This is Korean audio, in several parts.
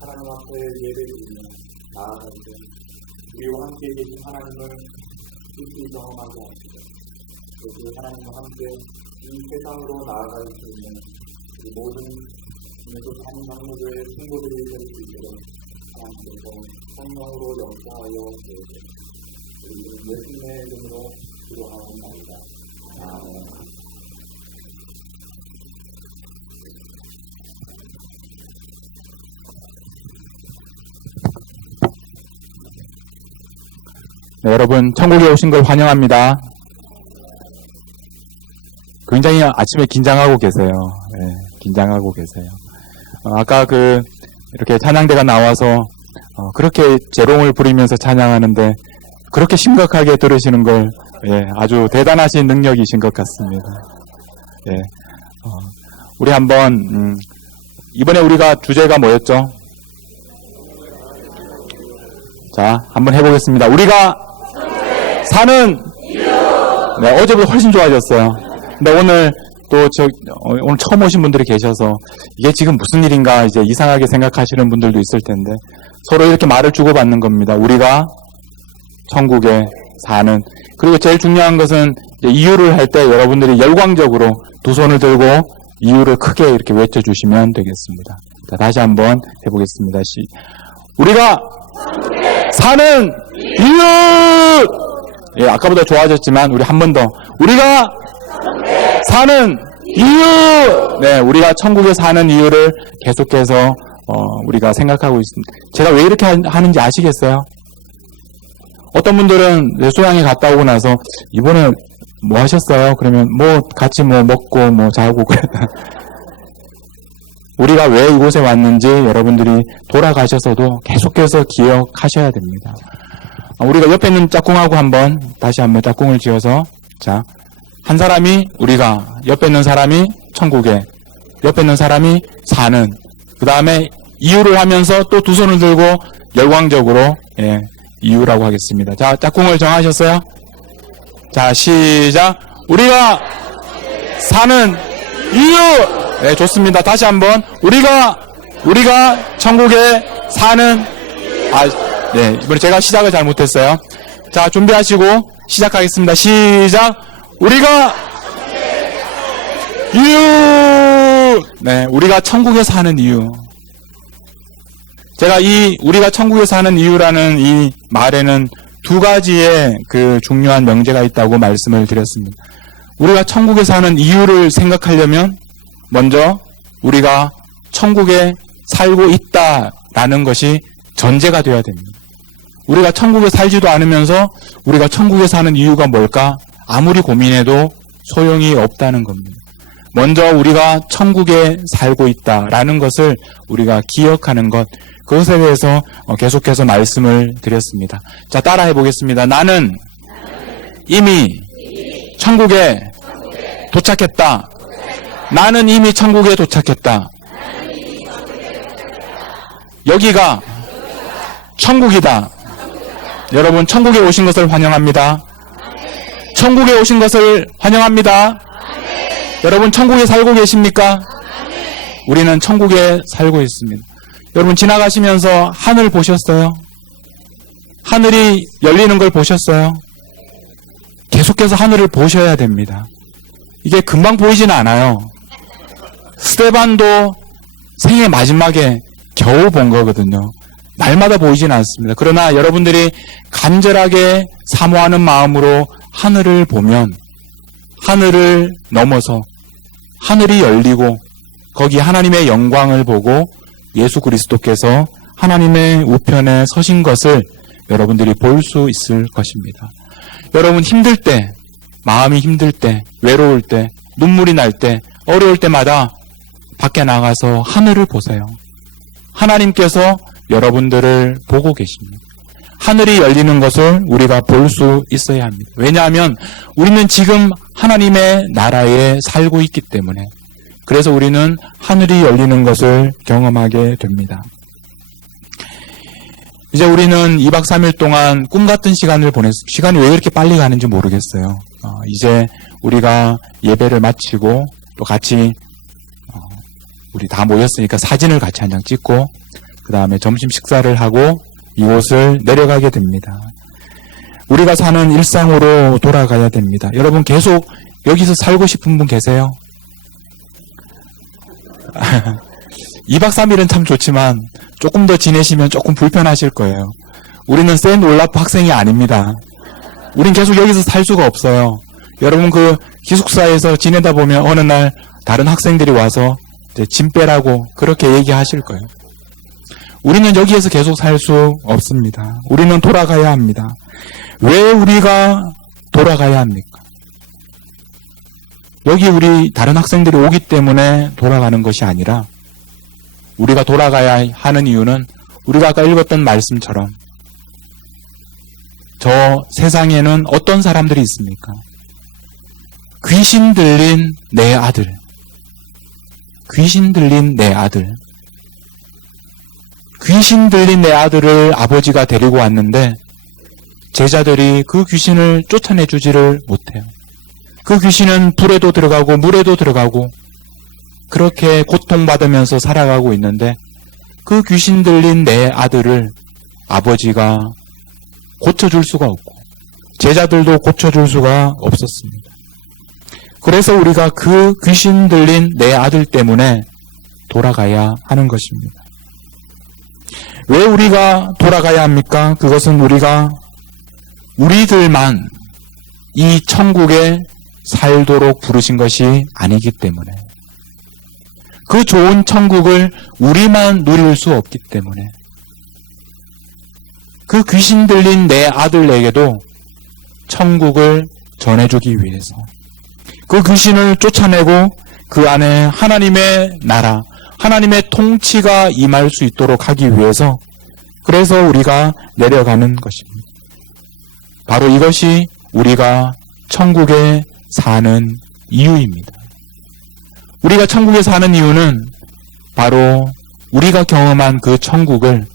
하나님 앞에 예배드리며 나아갈 때 우리와 함께 계신 하나님을 깊이 경험하게 하시고 또 그 하나님과 함께 이 세상으로 나아갈 수 있는 우리 모든 오늘도 한국교회 성도들이 될 수 있도록 하나님께서 성령으로 역사하여 주시옵소서. 우리는 예수님의 이름으로 기도하옵나이다. 아멘. 네, 여러분 천국에 오신 걸 환영합니다. 굉장히 아침에 긴장하고 계세요. 네, 긴장하고 계세요. 아까 이렇게 찬양대가 나와서 그렇게 재롱을 부리면서 찬양하는데 그렇게 심각하게 들으시는 걸 아주 대단하신 능력이신 것 같습니다. 우리 한번 이번에 우리가 주제가 뭐였죠? 자, 한번 해보겠습니다. 우리가 사는 네, 어제보다 훨씬 좋아졌어요. 근데 오늘 오늘 처음 오신 분들이 계셔서 이게 지금 무슨 일인가 이제 이상하게 생각하시는 분들도 있을 텐데 서로 이렇게 말을 주고받는 겁니다. 우리가 천국에 사는. 그리고 제일 중요한 것은 이제 이유를 할 때 여러분들이 열광적으로 두 손을 들고 이유를 크게 이렇게 외쳐주시면 되겠습니다. 자, 다시 한번 해보겠습니다. 우리가 사는 이유! 예, 아까보다 좋아졌지만 우리 한 번 더. 우리가 사는 이유! 네, 우리가 천국에 사는 이유를 계속해서 우리가 생각하고 있습니다. 제가 왜 이렇게 하는지 아시겠어요? 어떤 분들은 레스토랑에 갔다 오고 나서 이번에 뭐 하셨어요? 그러면 같이 먹고 자고 그랬다. 우리가 왜 이곳에 왔는지 여러분들이 돌아가셔서도 계속해서 기억하셔야 됩니다. 우리가 옆에 있는 짝꿍하고 다시 한번 짝꿍을 지어서, 자, 한 사람이 우리가, 옆에 있는 사람이 천국에, 옆에 있는 사람이 사는, 그 다음에 이유를 하면서 또 두 손을 들고 열광적으로, 이유라고 하겠습니다. 자, 짝꿍을 정하셨어요? 자, 시작. 우리가 사는 이유! 네, 좋습니다. 다시 한번. 우리가 천국에 사는, 네, 이번에 제가 시작을 잘못했어요. 자, 준비하시고 시작하겠습니다. 시작. 우리가 이유. 네, 우리가 천국에 사는 이유. 제가 우리가 천국에 사는 이유라는 이 말에는 두 가지의 중요한 명제가 있다고 말씀을 드렸습니다. 우리가 천국에 사는 이유를 생각하려면 먼저 우리가 천국에 살고 있다라는 것이 전제가 되어야 됩니다. 우리가 천국에 살지도 않으면서 우리가 천국에 사는 이유가 뭘까? 아무리 고민해도 소용이 없다는 겁니다. 먼저 우리가 천국에 살고 있다라는 것을 우리가 기억하는 것, 그것에 대해서 계속해서 말씀을 드렸습니다. 자, 따라해 보겠습니다. 나는 이미 천국에 도착했다. 나는 이미 천국에 도착했다. 여기가 천국이다. 여러분, 천국에 오신 것을 환영합니다. 천국에 오신 것을 환영합니다. 여러분, 천국에 살고 계십니까? 우리는 천국에 살고 있습니다. 여러분, 지나가시면서 하늘 보셨어요? 하늘이 열리는 걸 보셨어요? 계속해서 하늘을 보셔야 됩니다. 이게 금방 보이지는 않아요. 스데반도 생애 마지막에 겨우 본 거거든요. 날마다 보이지는 않습니다. 그러나 여러분들이 간절하게 사모하는 마음으로 하늘을 보면 하늘을 넘어서 하늘이 열리고 거기 하나님의 영광을 보고 예수 그리스도께서 하나님의 우편에 서신 것을 여러분들이 볼 수 있을 것입니다. 여러분, 힘들 때, 마음이 힘들 때, 외로울 때, 눈물이 날 때, 어려울 때마다 밖에 나가서 하늘을 보세요. 하나님께서 여러분들을 보고 계십니다. 하늘이 열리는 것을 우리가 볼 수 있어야 합니다. 왜냐하면 우리는 지금 하나님의 나라에 살고 있기 때문에, 그래서 우리는 하늘이 열리는 것을 경험하게 됩니다. 이제 우리는 2박 3일 동안 꿈 같은 시간을 보냈습니다. 시간이 왜 이렇게 빨리 가는지 모르겠어요. 이제 우리가 예배를 마치고 또 같이 우리 다 모였으니까 사진을 같이 한 장 찍고, 그 다음에 점심 식사를 하고 이곳을 내려가게 됩니다. 우리가 사는 일상으로 돌아가야 됩니다. 여러분 계속 여기서 살고 싶은 분 계세요? 2박 3일은 참 좋지만 조금 더 지내시면 조금 불편하실 거예요. 우리는 샌올라프 학생이 아닙니다. 우린 계속 여기서 살 수가 없어요. 여러분 그 기숙사에서 지내다 보면 어느 날 다른 학생들이 와서 짐 빼라고 그렇게 얘기하실 거예요. 우리는 여기에서 계속 살 수 없습니다. 우리는 돌아가야 합니다. 왜 우리가 돌아가야 합니까? 여기 우리 다른 학생들이 오기 때문에 돌아가는 것이 아니라 우리가 돌아가야 하는 이유는 우리가 아까 읽었던 말씀처럼 저 세상에는 어떤 사람들이 있습니까? 귀신 들린 내 아들. 귀신 들린 내 아들. 귀신 들린 내 아들을 아버지가 데리고 왔는데 제자들이 그 귀신을 쫓아내주지를 못해요. 그 귀신은 불에도 들어가고 물에도 들어가고 그렇게 고통받으면서 살아가고 있는데 그 귀신 들린 내 아들을 아버지가 고쳐줄 수가 없고 제자들도 고쳐줄 수가 없었습니다. 그래서 우리가 그 귀신 들린 내 아들 때문에 돌아가야 하는 것입니다. 왜 우리가 돌아가야 합니까? 그것은 우리들만 이 천국에 살도록 부르신 것이 아니기 때문에 그 좋은 천국을 우리만 누릴 수 없기 때문에 그 귀신 들린 내 아들에게도 천국을 전해주기 위해서 그 귀신을 쫓아내고 그 안에 하나님의 나라, 하나님의 통치가 임할 수 있도록 하기 위해서 그래서 우리가 내려가는 것입니다. 바로 이것이 우리가 천국에 사는 이유입니다. 우리가 천국에 사는 이유는 바로 우리가 경험한 그 천국을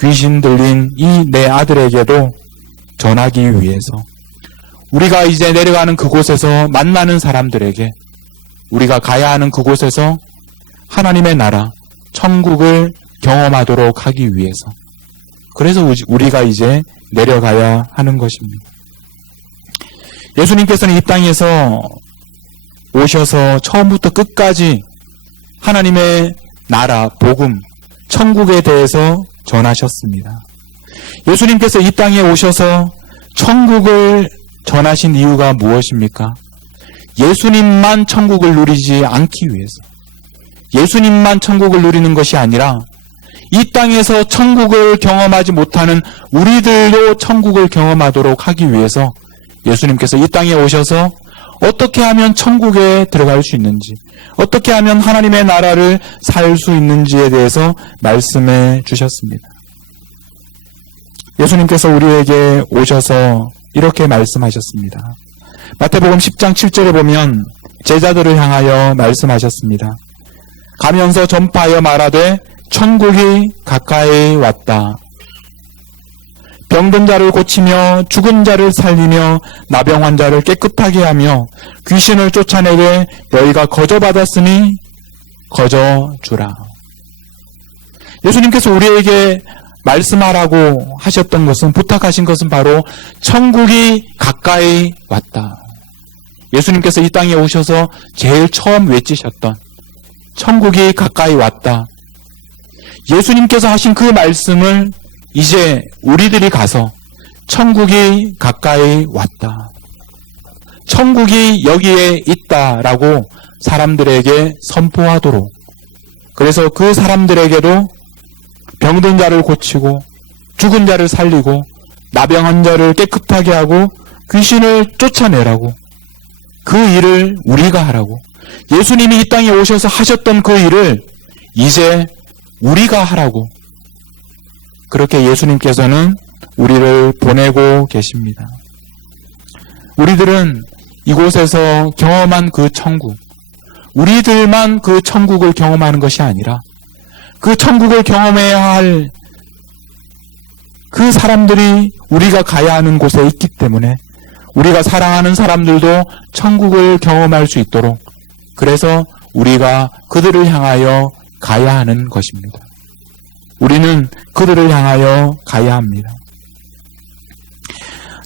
귀신 들린 이 내 아들에게도 전하기 위해서 우리가 이제 내려가는 그곳에서 만나는 사람들에게 우리가 가야 하는 그곳에서 하나님의 나라, 천국을 경험하도록 하기 위해서 그래서 우리가 이제 내려가야 하는 것입니다. 예수님께서는 이 땅에서 오셔서 처음부터 끝까지 하나님의 나라, 복음, 천국에 대해서 전하셨습니다. 예수님께서 이 땅에 오셔서 천국을 전하신 이유가 무엇입니까? 예수님만 천국을 누리지 않기 위해서 예수님만 천국을 누리는 것이 아니라 이 땅에서 천국을 경험하지 못하는 우리들도 천국을 경험하도록 하기 위해서 예수님께서 이 땅에 오셔서 어떻게 하면 천국에 들어갈 수 있는지 어떻게 하면 하나님의 나라를 살 수 있는지에 대해서 말씀해 주셨습니다. 예수님께서 우리에게 오셔서 이렇게 말씀하셨습니다. 마태복음 10장 7절에 보면 제자들을 향하여 말씀하셨습니다. 가면서 전파하여 말하되 천국이 가까이 왔다. 병든 자를 고치며 죽은 자를 살리며 나병 환자를 깨끗하게 하며 귀신을 쫓아내되 너희가 거저받았으니 거저주라. 예수님께서 우리에게 말씀하라고 하셨던 것은 부탁하신 것은 바로 천국이 가까이 왔다. 예수님께서 이 땅에 오셔서 제일 처음 외치셨던 천국이 가까이 왔다. 예수님께서 하신 그 말씀을 이제 우리들이 가서 천국이 가까이 왔다. 천국이 여기에 있다라고 사람들에게 선포하도록 그래서 그 사람들에게도 병든 자를 고치고 죽은 자를 살리고 나병 환자를 깨끗하게 하고 귀신을 쫓아내라고 그 일을 우리가 하라고 예수님이 이 땅에 오셔서 하셨던 그 일을 이제 우리가 하라고 그렇게 예수님께서는 우리를 보내고 계십니다. 우리들은 이곳에서 경험한 그 천국 우리들만 그 천국을 경험하는 것이 아니라 그 천국을 경험해야 할 그 사람들이 우리가 가야 하는 곳에 있기 때문에 우리가 사랑하는 사람들도 천국을 경험할 수 있도록 그래서 우리가 그들을 향하여 가야 하는 것입니다. 우리는 그들을 향하여 가야 합니다.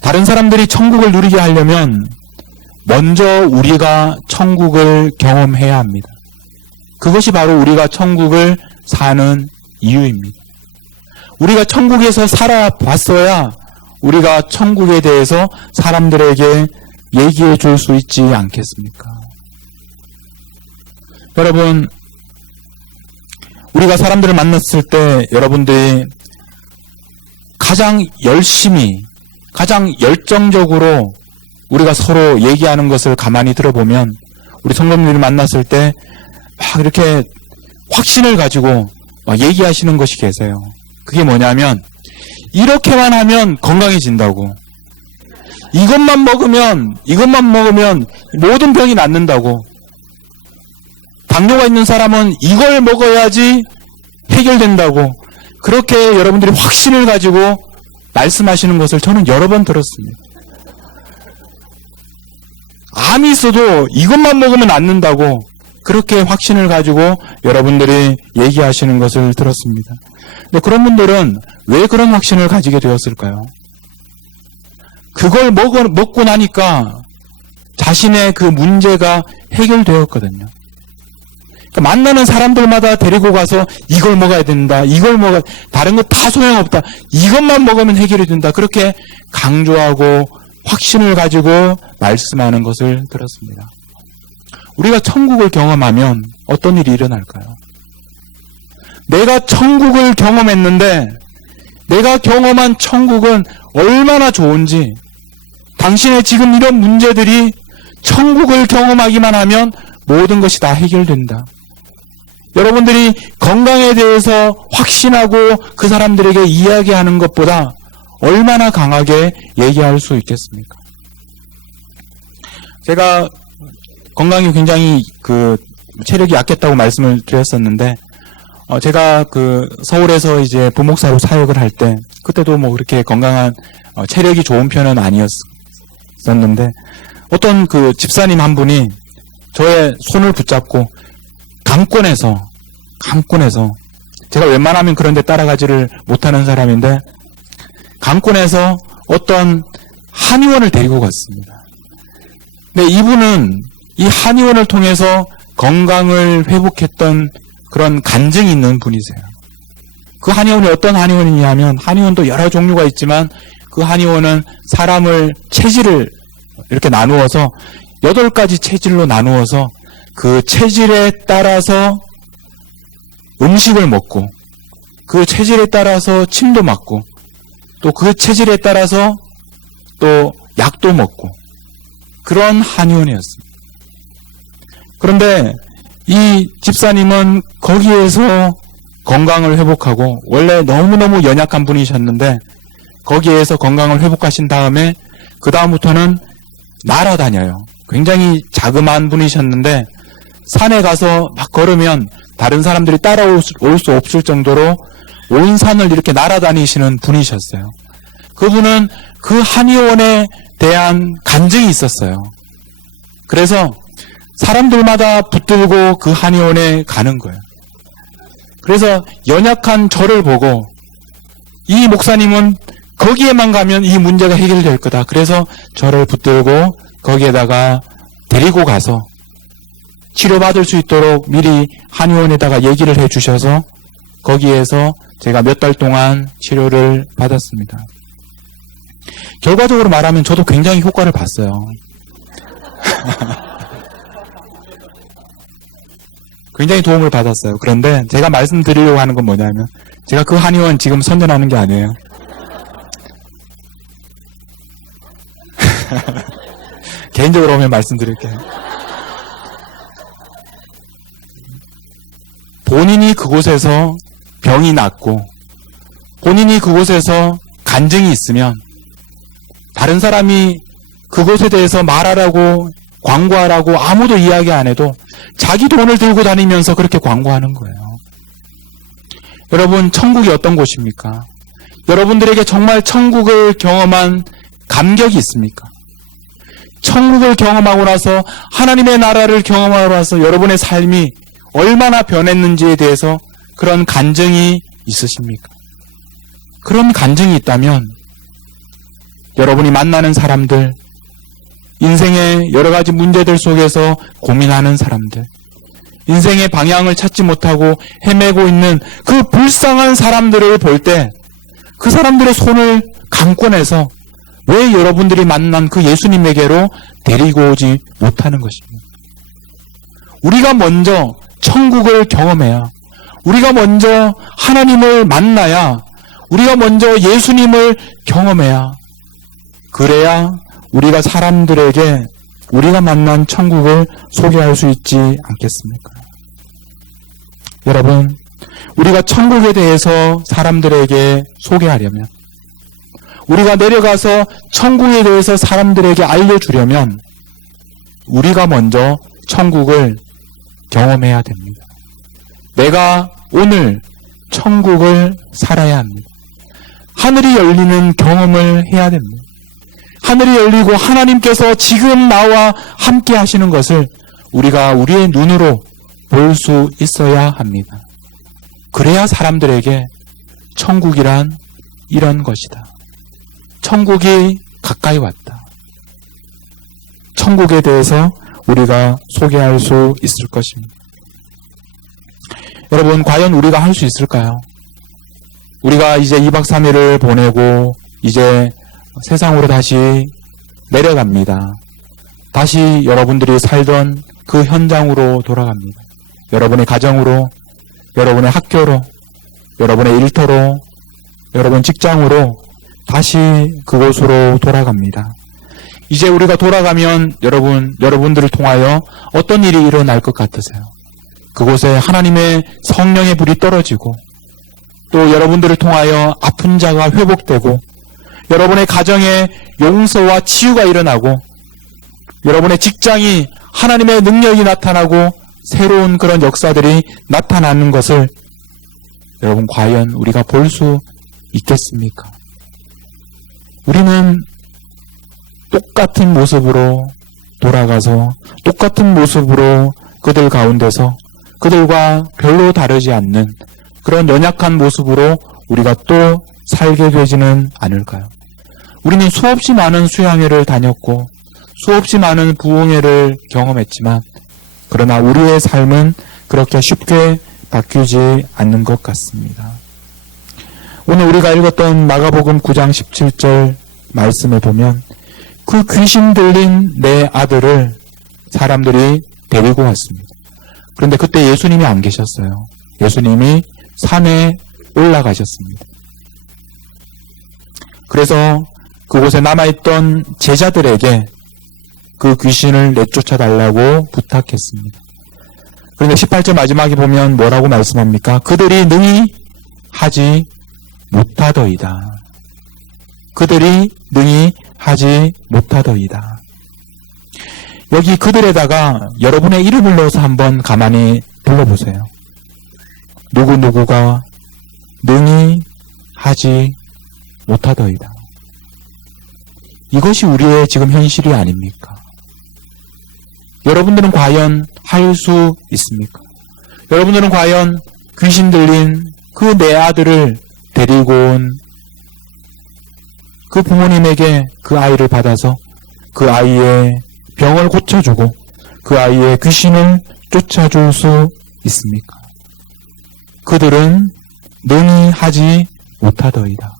다른 사람들이 천국을 누리게 하려면 먼저 우리가 천국을 경험해야 합니다. 그것이 바로 우리가 천국을 사는 이유입니다. 우리가 천국에서 살아봤어야 우리가 천국에 대해서 사람들에게 얘기해 줄 수 있지 않겠습니까? 여러분, 우리가 사람들을 만났을 때 여러분들이 가장 열심히, 가장 열정적으로 우리가 서로 얘기하는 것을 가만히 들어보면 우리 성도님들을 만났을 때 막 이렇게 확신을 가지고 막 얘기하시는 것이 계세요. 그게 뭐냐면 이렇게만 하면 건강해진다고, 이것만 먹으면 모든 병이 낫는다고, 당뇨가 있는 사람은 이걸 먹어야지 해결된다고, 그렇게 여러분들이 확신을 가지고 말씀하시는 것을 저는 여러 번 들었습니다. 암이 있어도 이것만 먹으면 낫는다고 그렇게 확신을 가지고 여러분들이 얘기하시는 것을 들었습니다. 근데 그런 분들은 왜 그런 확신을 가지게 되었을까요? 그걸 먹고 나니까 자신의 그 문제가 해결되었거든요. 그러니까 만나는 사람들마다 데리고 가서 이걸 먹어야 된다, 다른 거 다 소용없다, 이것만 먹으면 해결이 된다, 그렇게 강조하고 확신을 가지고 말씀하는 것을 들었습니다. 우리가 천국을 경험하면 어떤 일이 일어날까요? 내가 천국을 경험했는데 내가 경험한 천국은 얼마나 좋은지, 당신의 지금 이런 문제들이 천국을 경험하기만 하면 모든 것이 다 해결된다. 여러분들이 건강에 대해서 확신하고 그 사람들에게 이야기하는 것보다 얼마나 강하게 얘기할 수 있겠습니까? 제가 건강이 굉장히 체력이 약했다고 말씀을 드렸었는데, 제가 서울에서 이제 부목사로 사역을 할 때, 그때도 뭐 그렇게 건강한, 체력이 좋은 편은 아니었었는데, 어떤 집사님 한 분이 저의 손을 붙잡고 강권에서, 제가 웬만하면 그런 데 따라가지를 못하는 사람인데, 강권에서 어떤 한의원을 데리고 갔습니다. 근데 이분은 이 한의원을 통해서 건강을 회복했던 그런 간증이 있는 분이세요. 그 한의원이 어떤 한의원이냐 하면, 한의원도 여러 종류가 있지만 그 한의원은 사람을 체질을 이렇게 나누어서 8가지 체질로 나누어서 그 체질에 따라서 음식을 먹고, 그 체질에 따라서 침도 맞고, 또 그 체질에 따라서 또 약도 먹고, 그런 한의원이었습니다. 그런데 이 집사님은 거기에서 건강을 회복하고, 원래 너무너무 연약한 분이셨는데 거기에서 건강을 회복하신 다음에 그 다음부터는 날아다녀요. 굉장히 자그마한 분이셨는데 산에 가서 막 걸으면 다른 사람들이 따라올 수 없을 정도로 온 산을 이렇게 날아다니시는 분이셨어요. 그분은 그 한의원에 대한 간증이 있었어요. 그래서 사람들마다 붙들고 그 한의원에 가는 거예요. 그래서 연약한 저를 보고 이 목사님은 거기에만 가면 이 문제가 해결될 거다. 그래서 저를 붙들고 거기에다가 데리고 가서 치료받을 수 있도록 미리 한의원에다가 얘기를 해주셔서 거기에서 제가 몇 달 동안 치료를 받았습니다. 결과적으로 말하면 저도 굉장히 효과를 봤어요. 굉장히 도움을 받았어요. 그런데 제가 말씀드리려고 하는 건 뭐냐면, 제가 그 한의원 지금 선전하는 게 아니에요. 개인적으로 오면 말씀드릴게요. 본인이 그곳에서 병이 낫고 본인이 그곳에서 간증이 있으면 다른 사람이 그곳에 대해서 말하라고, 광고하라고 아무도 이야기 안 해도 자기 돈을 들고 다니면서 그렇게 광고하는 거예요. 여러분, 천국이 어떤 곳입니까? 여러분들에게 정말 천국을 경험한 감격이 있습니까? 천국을 경험하고 나서, 하나님의 나라를 경험하고 나서 여러분의 삶이 얼마나 변했는지에 대해서 그런 간증이 있으십니까? 그런 간증이 있다면 여러분이 만나는 사람들, 인생의 여러 가지 문제들 속에서 고민하는 사람들, 인생의 방향을 찾지 못하고 헤매고 있는 그 불쌍한 사람들을 볼 때 그 사람들의 손을 감고내서 왜 여러분들이 만난 그 예수님에게로 데리고 오지 못하는 것입니까? 우리가 먼저 천국을 경험해야, 우리가 먼저 하나님을 만나야, 우리가 먼저 예수님을 경험해야, 그래야 우리가 사람들에게 우리가 만난 천국을 소개할 수 있지 않겠습니까? 여러분, 우리가 천국에 대해서 사람들에게 소개하려면, 우리가 내려가서 천국에 대해서 사람들에게 알려주려면 우리가 먼저 천국을 경험해야 됩니다. 내가 오늘 천국을 살아야 합니다. 하늘이 열리는 경험을 해야 됩니다. 하늘이 열리고 하나님께서 지금 나와 함께 하시는 것을 우리가 우리의 눈으로 볼 수 있어야 합니다. 그래야 사람들에게 천국이란 이런 것이다. 천국이 가까이 왔다. 천국에 대해서 우리가 소개할 수 있을 것입니다. 여러분, 과연 우리가 할 수 있을까요? 우리가 이제 2박 3일을 보내고 이제 세상으로 다시 내려갑니다. 다시 여러분들이 살던 그 현장으로 돌아갑니다. 여러분의 가정으로, 여러분의 학교로, 여러분의 일터로, 여러분 직장으로 다시 그곳으로 돌아갑니다. 이제 우리가 돌아가면 여러분들을 통하여 어떤 일이 일어날 것 같으세요? 그곳에 하나님의 성령의 불이 떨어지고 또 여러분들을 통하여 아픈 자가 회복되고 여러분의 가정에 용서와 치유가 일어나고 여러분의 직장이 하나님의 능력이 나타나고 새로운 그런 역사들이 나타나는 것을 여러분 과연 우리가 볼 수 있겠습니까? 우리는 똑같은 모습으로 돌아가서 똑같은 모습으로 그들 가운데서 그들과 별로 다르지 않는 그런 연약한 모습으로 우리가 또 살게 되지는 않을까요? 우리는 수없이 많은 수양회를 다녔고 수없이 많은 부흥회를 경험했지만 그러나 우리의 삶은 그렇게 쉽게 바뀌지 않는 것 같습니다. 오늘 우리가 읽었던 마가복음 9장 17절 말씀에 보면 그 귀신 들린 내 아들을 사람들이 데리고 왔습니다. 그런데 그때 예수님이 안 계셨어요. 예수님이 산에 올라가셨습니다. 그래서 그곳에 남아있던 제자들에게 그 귀신을 내쫓아달라고 부탁했습니다. 그런데 18절 마지막에 보면 뭐라고 말씀합니까? 그들이 능히 하지 못하더이다. 그들이 능히 하지 못하더이다. 여기 그들에다가 여러분의 이름을 넣어서 한번 가만히 불러보세요. 누구누구가 능히 하지 못하더이다. 이것이 우리의 지금 현실이 아닙니까? 여러분들은 과연 할 수 있습니까? 여러분들은 과연 귀신 들린 그 내 아들을 데리고 온 그 부모님에게 그 아이를 받아서 그 아이의 병을 고쳐주고 그 아이의 귀신을 쫓아줄 수 있습니까? 그들은 능히 하지 못하더이다.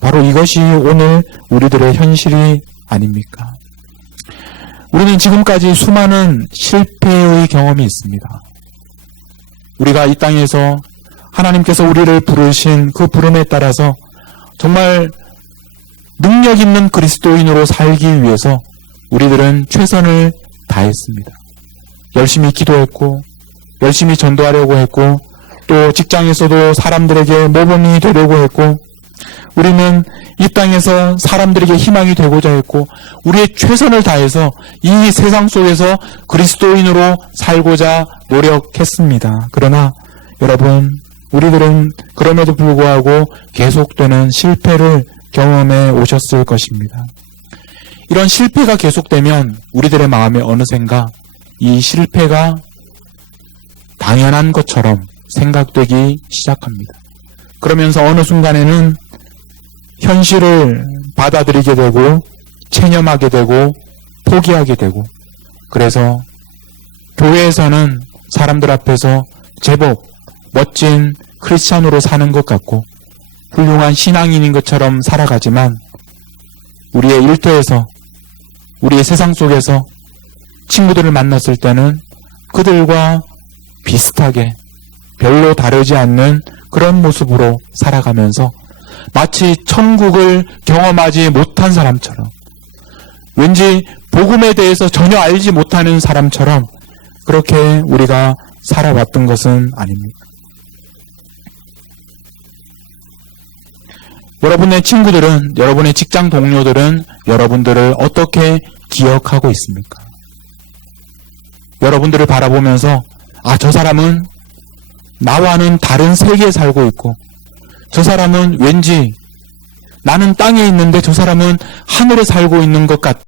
바로 이것이 오늘 우리들의 현실이 아닙니까? 우리는 지금까지 수많은 실패의 경험이 있습니다. 우리가 이 땅에서 하나님께서 우리를 부르신 그 부름에 따라서 정말 능력 있는 그리스도인으로 살기 위해서 우리들은 최선을 다했습니다. 열심히 기도했고 열심히 전도하려고 했고 또 직장에서도 사람들에게 모범이 되려고 했고 우리는 이 땅에서 사람들에게 희망이 되고자 했고 우리의 최선을 다해서 이 세상 속에서 그리스도인으로 살고자 노력했습니다. 그러나 여러분, 우리들은 그럼에도 불구하고 계속되는 실패를 경험해 오셨을 것입니다. 이런 실패가 계속되면 우리들의 마음에 어느샌가 이 실패가 당연한 것처럼 생각되기 시작합니다. 그러면서 어느 순간에는 현실을 받아들이게 되고 체념하게 되고 포기하게 되고, 그래서 교회에서는 사람들 앞에서 제법 멋진 크리스찬으로 사는 것 같고 훌륭한 신앙인인 것처럼 살아가지만 우리의 일터에서, 우리의 세상 속에서 친구들을 만났을 때는 그들과 비슷하게 별로 다르지 않는 그런 모습으로 살아가면서 마치 천국을 경험하지 못한 사람처럼, 왠지 복음에 대해서 전혀 알지 못하는 사람처럼 그렇게 우리가 살아왔던 것은 아닙니다. 여러분의 친구들은, 여러분의 직장 동료들은 여러분들을 어떻게 기억하고 있습니까? 여러분들을 바라보면서 저 사람은 나와는 다른 세계에 살고 있고, 저 사람은 왠지 나는 땅에 있는데 저 사람은 하늘에 살고 있는 것 같다.